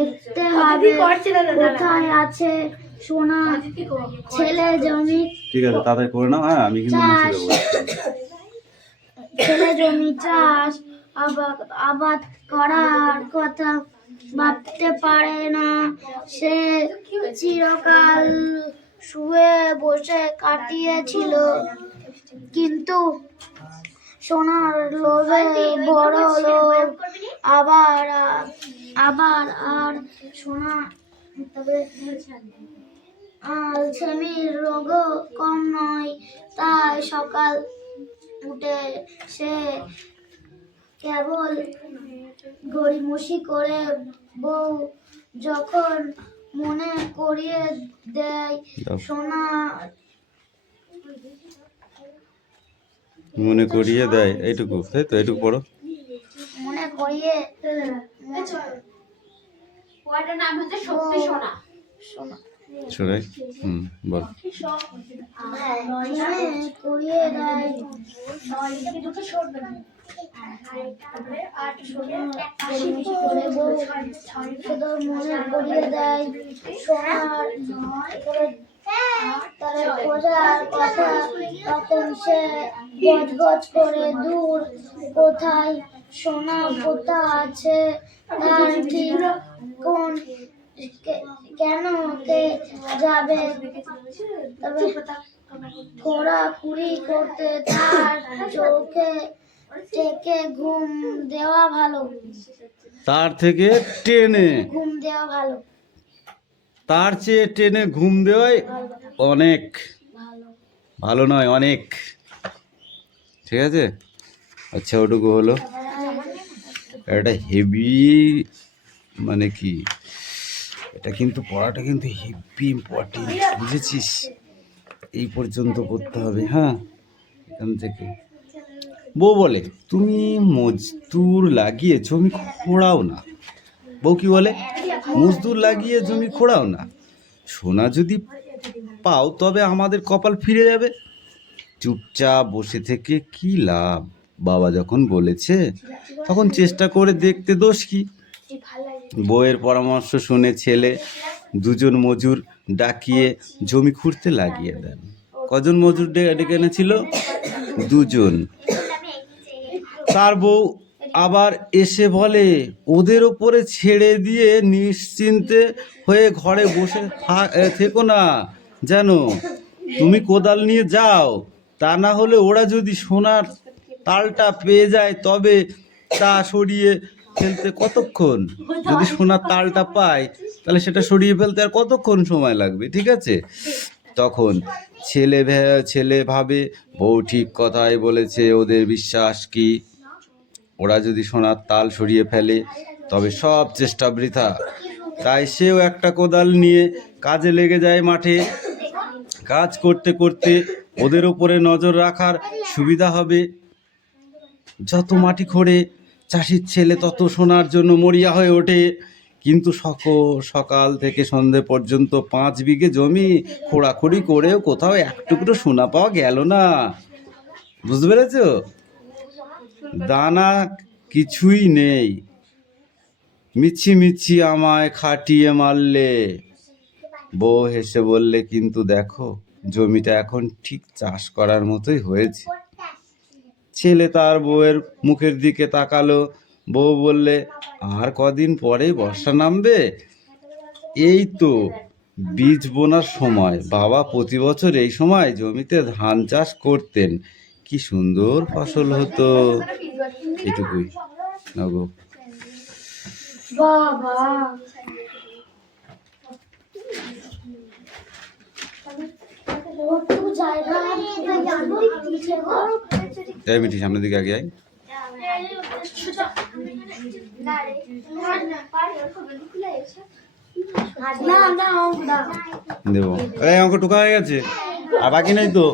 দেখতে হবে কোথায় আছে সোনা ছেলে জমি। ঠিক আছে তাড়াতাড়ি করে নাও। হ্যাঁ আমি কিন্তু মুছে দেবো। ছেলে জমি চাষ আবাদ করার কথা ভাবতে পারে না। সে চিরকাল শুয়ে বসে কাটিয়েছিল, কিন্তু সোনার লোভে বড় লোভ আবার আর সোনা আলসেমির রোগও কম নয়। তাই সকাল উঠে সে কেবল গড়িমসি করে বউ যখন মনে করিয়ে দেয় সোনা মনে করিয়ে দেয় এইটুকু, তাই তো? এইটুকু পড়ো। মনে করিয়ে ওটার নাম হচ্ছে শক্তি সোনা। শোনাই বল। মনে করিয়ে দেয় মনে করিয়ে দেয় সোনার তার খোঁজার কথা। তখন সে গজগজ করে দূর কোথায় সোনা পোতা আছে তার ঠিক কোন কেন কে যাবে। তবে ঘোরাঘুরি করতে তার চোখে থেকে ঘুম দেওয়া ভালো। তার থেকে টেনে ঘুম দেওয়া ভালো, তার চেয়ে টেনে ঘুম দেওয়াই অনেক ভালো নয়, অনেক। ঠিক আছে, আচ্ছা ওটুকু হলো। এটা হেভি মানে কি, এটা কিন্তু পড়াটা কিন্তু হেভি ইম্পর্টেন্ট, বুঝেছিস? এই পর্যন্ত পড়তে হবে। হ্যাঁ, এখান থেকে বউ বলে তুমি মজদুর লাগিয়ে জমি খোঁড়াও না। বউ কি বলে? মজদুর লাগিয়ে জমি খোঁড়াও না, সোনা যদি পাও তবে আমাদের কপাল ফিরে যাবে। চুপচাপ বসে থেকে কি লাভ? বাবা যখন বলেছে তখন চেষ্টা করে দেখতে দোষ কি? বউয়ের পরামর্শ শুনে ছেলে দুজন মজুর ডাকিয়ে জমি খুঁড়তে লাগিয়ে দেন। কজন মজুর ডেকে এনেছিল? দুজন। তার বউ আবার এসে বলে ওদের ওপরে ছেড়ে দিয়ে নিশ্চিন্তে হয়ে ঘরে বসে থেকো না, জানো তুমি কোদাল নিয়ে যাও, তা না হলে ওরা যদি সোনার তালটা পেয়ে যায় তবে তা সরিয়ে ফেলতে কতক্ষণ? যদি সোনার তালটা পায় তাহলে সেটা সরিয়ে ফেলতে আর কতক্ষণ সময় লাগবে? ঠিক আছে। তখন ছেলে ভাবে বউ ঠিক কথাই বলেছে, ওদের বিশ্বাস কি? ওরা যদি সোনার তাল সরিয়ে ফেলে তবে সব চেষ্টা বৃথা। তাই সেও একটা কোদাল নিয়ে কাজে লেগে যায় মাঠে। কাজ করতে করতে ওদের ওপরে নজর রাখার সুবিধা হবে। যত মাটি খোঁড়ে চাষির ছেলে তত সোনার জন্য মরিয়া হয়ে ওঠে। কিন্তু সকাল থেকে সন্ধে পর্যন্ত 5 বিঘে জমি খোঁড়াখুড়ি করেও কোথাও এক টুকরো সোনা পাওয়া গেল না। বুঝতে পেরেছ? দানা কিছুই নেই, মিছি আমায় খাটিয়ে মারলে। বউ হেসে বললে কিন্তু দেখো জমিটা এখন ঠিক চাষ করার মতোই হয়েছে। ছেলে তার বউয়ের মুখের দিকে তাকালো। বউ বললে আর কদিন পরেই বর্ষা নামবে। এই তো বীজ বোনার সময়, বাবা প্রতি বছর এই সময় জমিতে ধান চাষ করতেন, কি সুন্দর ফসল হতো। এটুকুই নগো। বাবা মিটি সামনের দিকে আগে আয়। দেবো এই অঙ্ক টুকা হয়ে গেছে, আর বাকি নেই তো?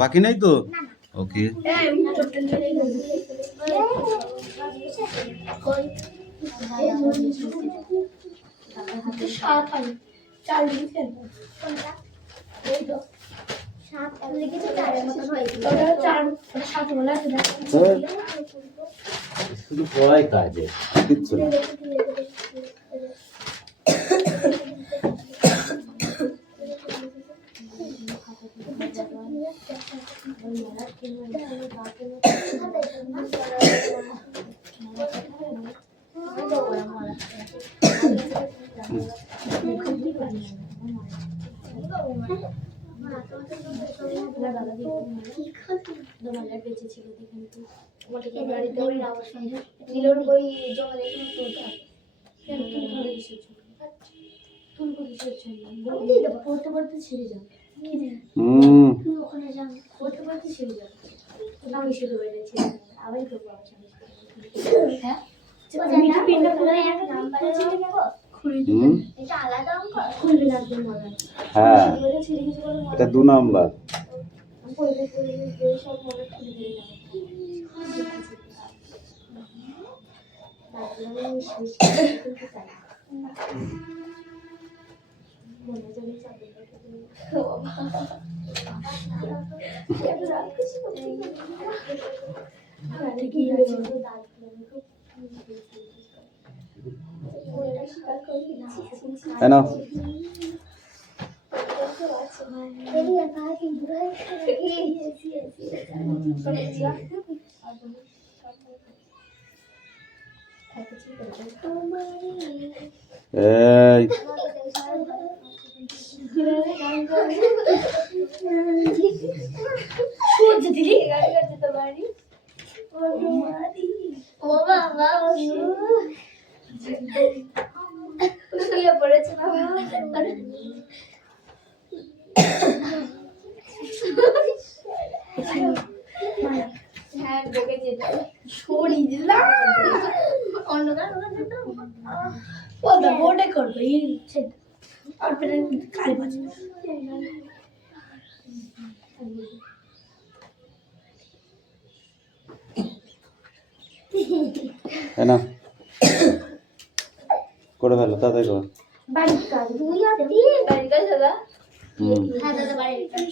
বাকি নেই তো? ওকে। শুধু পড়াই কাজে, কিচ্ছু না। পড়তে পড়তে ছেড়ে যাবে তুই ওখানে যাবি পড়তে পড়তে ছেড়ে যাবে আমি শুধু বেড়েছি আবার তো হ্যাঁ আমি কি পিনটা খুলে নাম্বার খুলে দিই এটা আলাদা অঙ্ক খুলবে লাগবে মনে হ্যাঁ এটা 2 নাম্বার। পড়বে সব মনে খুলে দিয়ে তারপরে আমি শেষ করতে চাই মনে জন্য চাপে হ্যাঁ এই পড়েছে না হ্যাঁ দেখে যেতে সরি দিলাম অন্য কারণ বোর্ডে করবো আর কালী বাজে না করে ফেলো তাড়াতাড়ি করো। বাড়ির কাজ দুই আর তিন বাড়ির কাজ দাদা হ্যাঁ দাদা বাড়ির কাজ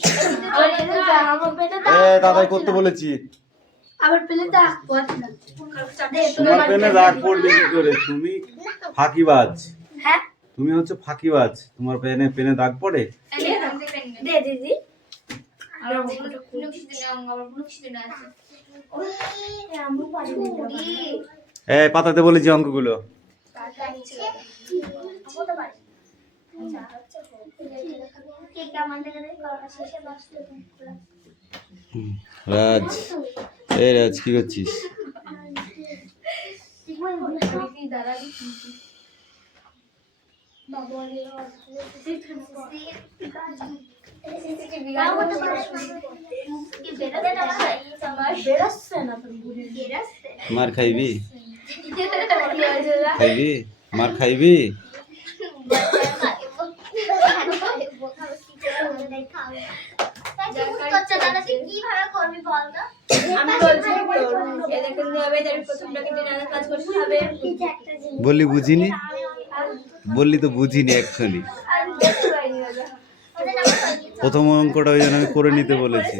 আমার পেটে তাড়াতাড়ি করতে বলেছি। আবার পেলে তা পড়তে না তোমার পেনে দাগ পড়বে কি করে? তুমি ফাঁকিবাজ। হ্যাঁ তুমি হচ্ছে ফাঁকিবাজ। তোমার পেনে দাগ পড়ে? দে দিদি আমার কোনো কিছু না আমার কোনো কিছু না আছে ওই আমি পারি না পাতাতে বলেছি অঙ্কগুলো। রাজ রাজ কি করছিস? মার খাইবি? খাইবি? মার খাইবি? বললি বুঝিনি? বললি তো বুঝিনি অ্যাকচুয়ালি। প্রথম অঙ্কটা ওই জন্য আমি করে নিতে বলেছি।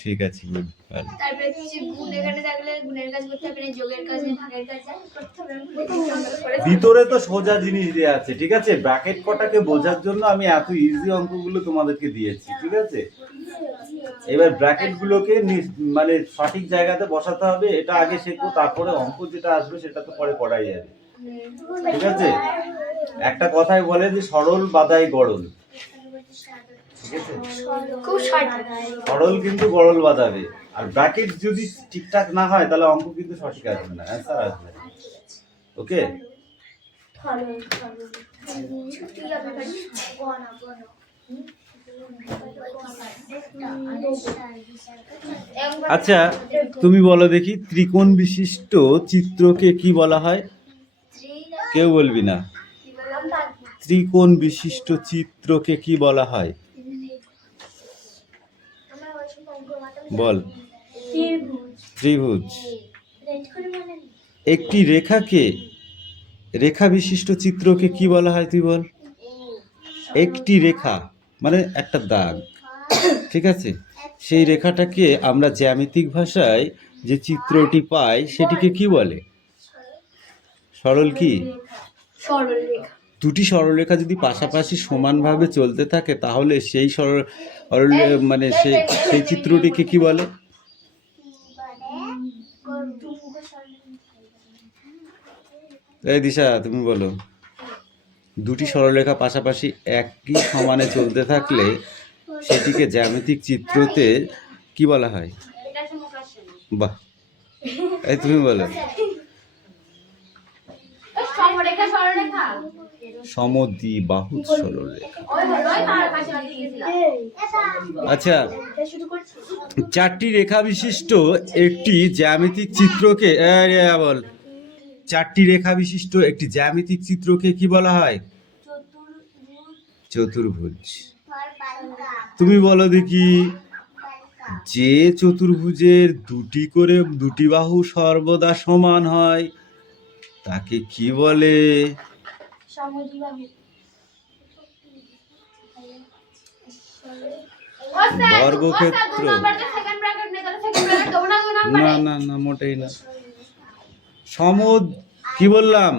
ঠিক আছে গুড। তারপরে কিছু গুণ এখানে থাকলে গুণের কাজ করতে হবে না, যোগের কাজ না, ভাগের কাজ করতে হবে না। ভিতরে তো সোজা জিনিস দেয়া আছে, ঠিক আছে? ব্র্যাকেট কটাকে বোঝার জন্য আমি এত ইজি অঙ্কগুলো তোমাদেরকে দিয়েছি, ঠিক আছে? এবার ব্র্যাকেট গুলোকে মানে সঠিক জায়গাতে বসাতে হবে, এটা আগে শেখো, তারপরে অঙ্ক যেটা আসবে সেটা তো পরে করাই যাবে, ঠিক আছে? একটা কথাই বলে যে সরল বাদাই গড়ল, ঠিক আছে? সরল কিন্তু গড়ল বাঁধাবে। আর ব্র্যাকেট যদি ঠিকঠাক না হয় তাহলে অঙ্ক কিন্তু সঠিক আসবে না, অ্যান্সার আসবে না। ওকে? আচ্ছা তুমি বলো দেখি, ত্রিকোণ বিশিষ্ট চিত্রকে কি বলা হয়? কেউ বলবি না। ত্রিকোণ বিশিষ্ট চিত্রকে কি বলা হয়? বল। ত্রিভুজ। একটি রেখা বিশিষ্ট চিত্রকে কি বলা হয় তুই বল? একটি রেখা মানে একটা দাগ, ঠিক আছে? সেই রেখাটাকে আমরা জ্যামিতিক ভাষায় যে চিত্রটি পাই সেটিকে কি বলে? সরল কি? দুটি সরলরেখা যদি পাশাপাশি সমানভাবে চলতে থাকে তাহলে সেই সরল মানে সেই চিত্রটিকে কি বলে? এই দিশা তুমি বলো, দুটি সরলরেখা পাশাপাশি একই সমানে চলতে থাকলে সেটিকে জ্যামিতিক চিত্রতে কি বলা হয়? বাহ, এই তুমি বলো। সমরেখা সরলরেখা সমদ্বিবাহু সরলরেখা। আচ্ছা, চারটি রেখা বিশিষ্ট একটি জ্যামিতিক চিত্রকে বল, চারটি রেখা বিশিষ্ট একটি জ্যামিতিক চিত্রকে কি বলা হয়? চতুর্ভুজ। তুমি বলো দেখি, যে চতুর্ভুজের দুটি বাহু সর্বদা সমান হয় তাকে কি বলে? বর্গক্ষেত্র। না না না, মোটেই না। কি বললাম?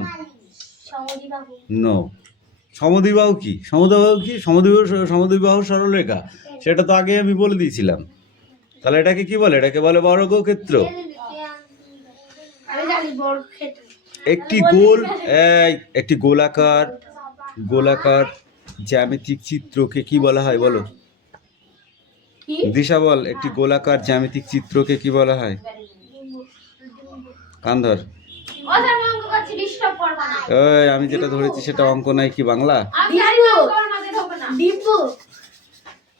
নো, সমদ্বিবাহু কি? সমদ্বিবাহু সরলরেখা, সেটা তো আগে আমি বলে দিয়েছিলাম। তাহলে এটাকে কি বলে? এটাকে বলে বর্গক্ষেত্র। একটি গোলাকার জ্যামিতিক চিত্রকে কি বলা হয় বলো? দিশা বল, একটি গোলাকার জ্যামিতিক চিত্রকে কি বলা হয়? কান ধর। আমি যেটা ধরেছি সেটা অঙ্ক নাই, কি বাংলা?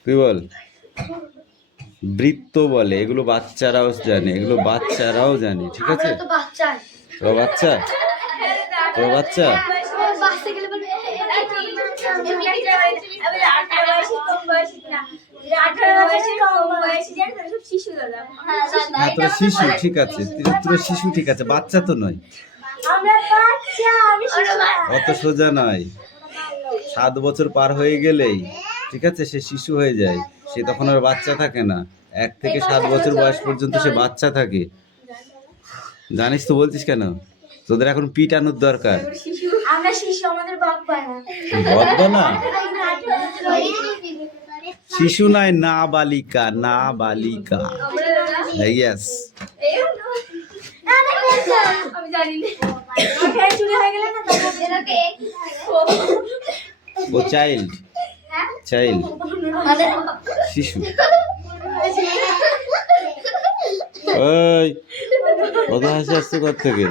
তুই বল। বৃত্ত বলে, এগুলো বাচ্চারাও জানে, ঠিক আছে? তোরা বাচ্চা হ্যাঁ, তোরা শিশু, ঠিক আছে, তোরা শিশু, ঠিক আছে, বাচ্চা তো নয়, অত সোজা নয়। 7 বছর পার হয়ে গেলেই, ঠিক আছে, সে শিশু হয়ে যায়, সে তখন আর বাচ্চা থাকে না। 1 থেকে 7 বছর বয়স পর্যন্ত সে বাচ্চা থাকে, জানিস তো? বলছিস কেন? তোদের এখন পিটানোর দরকার। বকবা না, শিশু নয়, নাবালিকা। ইয়েস, ও চাইল্ড, শিশু। ওই কত হাসি আসছে কোথা থেকে?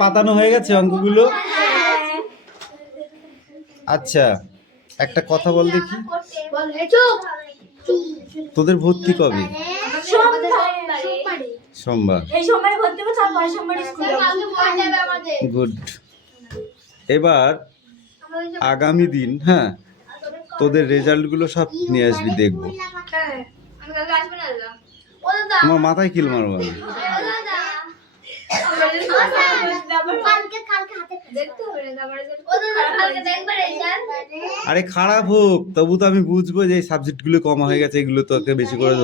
পাতানো হয়ে গেছে অঙ্কগুলো? আচ্ছা, একটা কথা বল দেখি, তোদের ভর্তি কবে? সোমবার। গুড। এবার আগামী দিন, হ্যাঁ, তোদের রেজাল্টগুলো সব নিয়ে আসবি, দেখবো। তোমার মাথায় কিল মারবো আমি। আরে খারাপ হোক, তবু তো আমি বুঝবো যে এই সাবজেক্ট গুলো কম হয়ে গেছে, এগুলো তোকে বেশি করে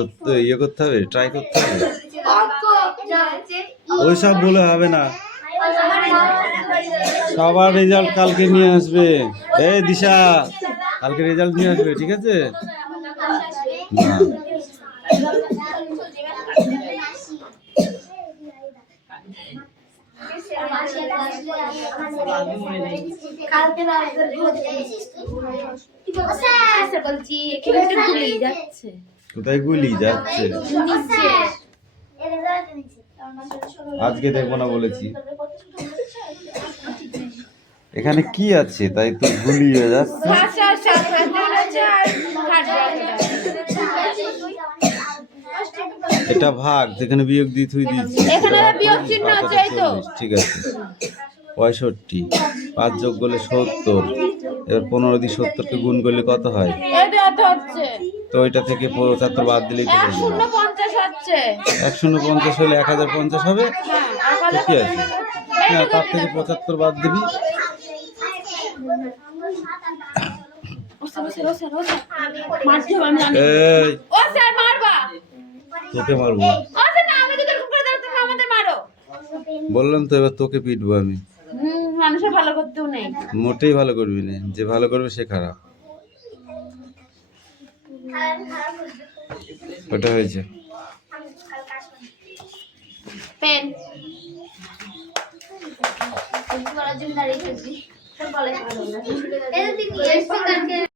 ইয়ে করতে হবে, ট্রাই করতে হবে। ওইসব বলে হবে না, সবার রেজাল্ট কালকে নিয়ে আসবে। এই দিশা, কালকে রেজাল্ট নিয়ে আসবে, ঠিক আছে? কোথায় গুলি যাচ্ছে? আজকে দেখবো না বলেছি। এখানে কি আছে তাই তো গুলিয়ে যাচ্ছে? এটা ভাগ, যেখানে বিয়োগ দিয়ে তুই দিয়েছি, ঠিক আছে। 65, 5 যোগ করলে 70, এবার 15 দিয়ে 70কে গুণ করলে কত হয়? তো ওইটা থেকে 75 বাদ দিলেই তো 1050 হলে 1050 হবে, ঠিকই আছে। হ্যাঁ, তার থেকে 75 বাদ দিবি। তোকে মারবো, বললাম তো, এবার তোকে পিটবো আমি। মানুষের ভালো করতেও নেই, মোটেই ভালো করবি না, যে ভালো করবে সে খারাপ। ওটা হয়েছে। পেন বলার জন্য দাঁড়িয়ে থাকবি বলে এই তো তুই নিয়ে এসছিস কালকে